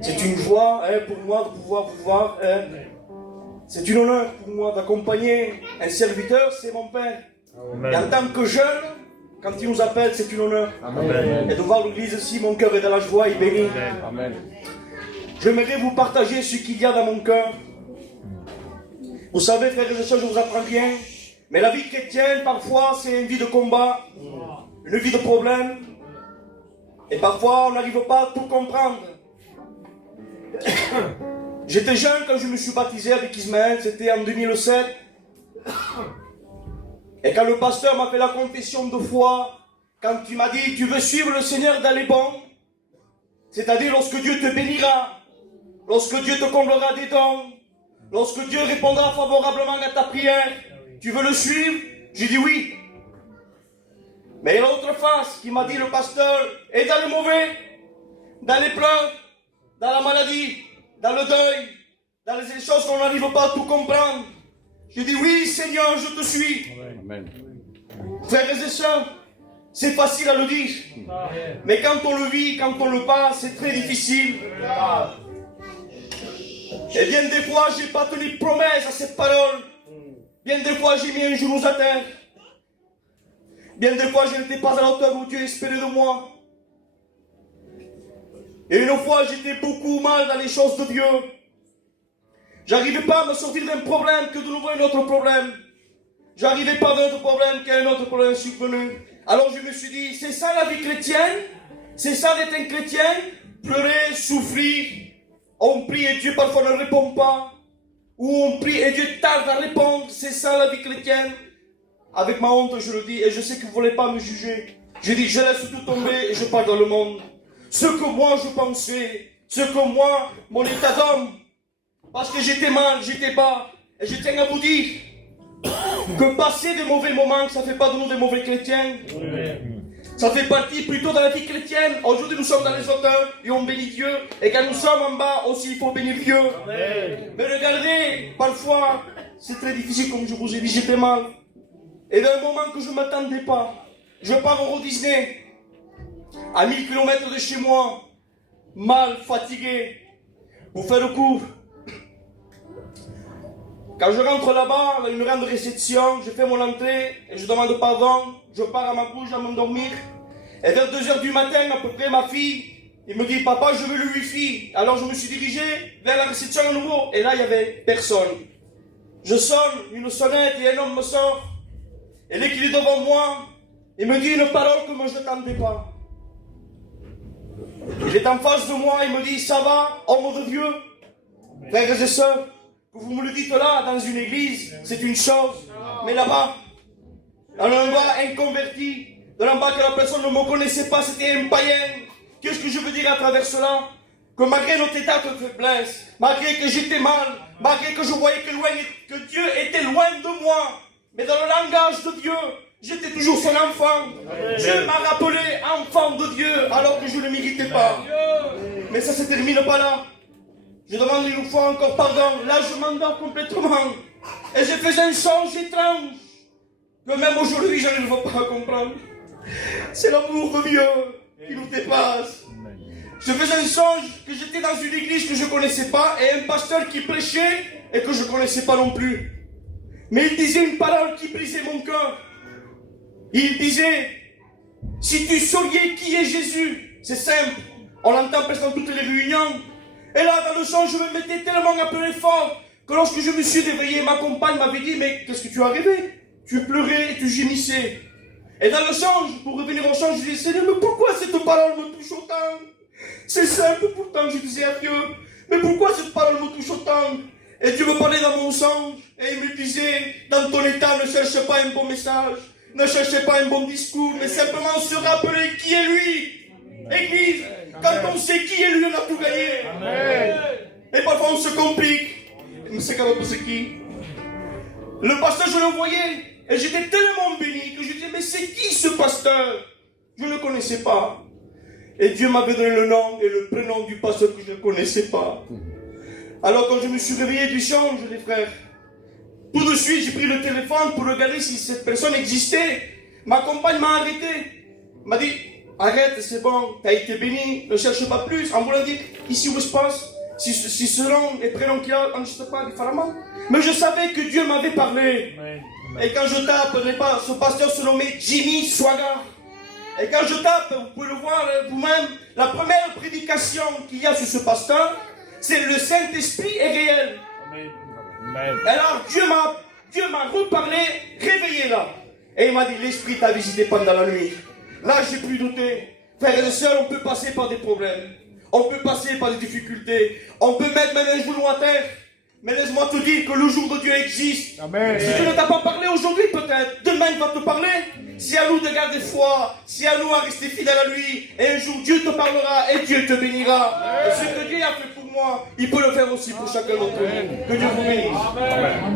C'est une joie pour moi de pouvoir vous voir. C'est un honneur pour moi d'accompagner un serviteur, c'est mon père. Amen. Et en tant que jeune, quand il nous appelle, c'est un honneur. Amen. Et de voir l'église ici, mon cœur est dans la joie et béni. Amen. J'aimerais vous partager ce qu'il y a dans mon cœur. Vous savez, frères et sœurs, je vous apprends bien, mais la vie chrétienne, parfois, c'est une vie de combat, une vie de problèmes. Et parfois, on n'arrive pas à tout comprendre. J'étais jeune quand je me suis baptisé avec Ismaël, c'était en 2007. Et quand le pasteur m'a fait la confession de foi, quand il m'a dit, tu veux suivre le Seigneur dans les bons, c'est-à-dire lorsque Dieu te bénira, lorsque Dieu te comblera des dons, lorsque Dieu répondra favorablement à ta prière, tu veux le suivre? J'ai dit oui. Mais il y a l'autre face qui m'a dit le pasteur, et dans le mauvais, dans les pleurs, dans la maladie, dans le deuil, dans les choses qu'on n'arrive pas à tout comprendre. J'ai dit oui Seigneur, je te suis. Amen. Frères et sœurs, c'est facile à le dire. Mais quand on le vit, quand on le passe, c'est très difficile. Et bien des fois, je n'ai pas tenu promesse à cette parole. Bien des fois, j'ai mis un genou à terre. Bien des fois, je n'étais pas à la hauteur où Dieu espérait de moi. Et une fois, j'étais beaucoup mal dans les choses de Dieu. J'arrivais pas à me sortir d'un problème que de nouveau un autre problème. J'arrivais pas d'un autre problème qu'un autre problème survenu. Alors je me suis dit, c'est ça la vie chrétienne? C'est ça d'être un chrétien? Pleurer, souffrir. On prie et Dieu parfois ne répond pas. Ou on prie et Dieu tarde à répondre. C'est ça la vie chrétienne? Avec ma honte, je le dis, et je sais que vous ne voulez pas me juger. Je dis, je laisse tout tomber et je pars dans le monde. Ce que moi je pensais, ce que moi, mon état d'homme, parce que j'étais mal, j'étais bas, et je tiens à vous dire que passer de mauvais moments, ça ne fait pas de nous des mauvais chrétiens. Ça fait partie plutôt de la vie chrétienne. Aujourd'hui nous sommes dans les hauteurs et on bénit Dieu, et quand nous sommes en bas aussi il faut bénir Dieu. Mais regardez, parfois c'est très difficile comme je vous ai dit, j'étais mal. Et dans un moment que je ne m'attendais pas, je pars au Walt Disney, à 1000 km de chez moi, mal, fatigué, pour faire le cours. Quand je rentre là-bas, il me rend de réception, je fais mon entrée, et je demande pardon, je pars à ma couche, à m'endormir. Et vers 2h du matin, à peu près, ma fille, il me dit, papa, je veux le wifi. Alors je me suis dirigé vers la réception à nouveau, et là, il n'y avait personne. Je sonne, une sonnette, et un homme me sort. Et dès qu'il est devant moi, il me dit une parole que moi je n'attendais pas. Il est en face de moi, il me dit, ça va, homme de Dieu? Frères et sœurs, que vous me le dites là, dans une église, c'est une chose. Mais là-bas, dans l'endroit inconverti, dans l'endroit que la personne ne me connaissait pas, c'était un païen. Qu'est-ce que je veux dire à travers cela? Que malgré notre état de faiblesse, malgré que j'étais mal, malgré que je voyais que Dieu était loin de moi, mais dans le langage de Dieu, j'étais toujours son enfant. Dieu m'a rappelé enfant de Dieu, alors que je ne méritais pas. Mais ça ne se termine pas là. Je demande une fois encore pardon. Là, je m'endors complètement. Et je fais un songe étrange, que même aujourd'hui, je ne veux pas comprendre. C'est l'amour de Dieu qui nous dépasse. Je faisais un songe que j'étais dans une église que je ne connaissais pas, et un pasteur qui prêchait, et que je ne connaissais pas non plus. Mais il disait une parole qui brisait mon cœur. Il disait, si tu sauriez qui est Jésus, c'est simple, on l'entend presque dans toutes les réunions. Et là, dans le songe, je me mettais tellement appelé fort que lorsque je me suis réveillé, ma compagne m'avait dit, mais qu'est-ce que tu as rêvé? Tu pleurais et tu gémissais. Et dans le songe, pour revenir au songe, je disais, Seigneur, mais pourquoi cette parole me touche autant? C'est simple, pourtant, je disais à Dieu, mais pourquoi cette parole me touche autant? Et Dieu me parlait dans mon songe, et il me disait, dans ton état, ne cherche pas un bon message, ne cherchez pas un bon discours, mais simplement se rappeler qui est lui. Église, quand on sait qui est lui, on a tout gagné. Amen. Et parfois on se complique. Mais c'est quand même c'est qui? Le pasteur, je le voyais, et j'étais tellement béni que je disais, mais c'est qui ce pasteur? Je ne le connaissais pas. Et Dieu m'avait donné le nom et le prénom du pasteur que je ne connaissais pas. Alors quand je me suis réveillé du songe, les frères, tout de suite j'ai pris le téléphone pour regarder si cette personne existait. Ma compagne m'a arrêté. M'a dit, arrête, c'est bon, t'as été béni, ne cherche pas plus. En voulant dire, ici où je passe, si ce nom et prénom qu'il a, on ne sait pas différemment. Mais je savais que Dieu m'avait parlé. Et quand je tape, ce pasteur se nommait Jimmy Swaggart. Et quand je tape, vous pouvez le voir vous-même, la première prédication qu'il y a sur ce pasteur, c'est le Saint-Esprit est réel. Alors Dieu m'a reparlé, réveillé là. Et il m'a dit, l'Esprit t'a visité pendant la nuit. Là, j'ai plus douté. Frères et sœurs, on peut passer par des problèmes. On peut passer par des difficultés. On peut mettre même un genou à terre. Mais laisse-moi te dire que le jour de Dieu existe. Amen. Si Dieu ne t'a pas parlé aujourd'hui, peut-être, demain il va te parler. C'est à nous de garder foi. C'est à nous à rester fidèles à lui. Et un jour, Dieu te parlera et Dieu te bénira. Et ce que Dieu a fait pour moi, il peut le faire aussi pour chacun d'entre nous. Que Dieu vous bénisse. Amen.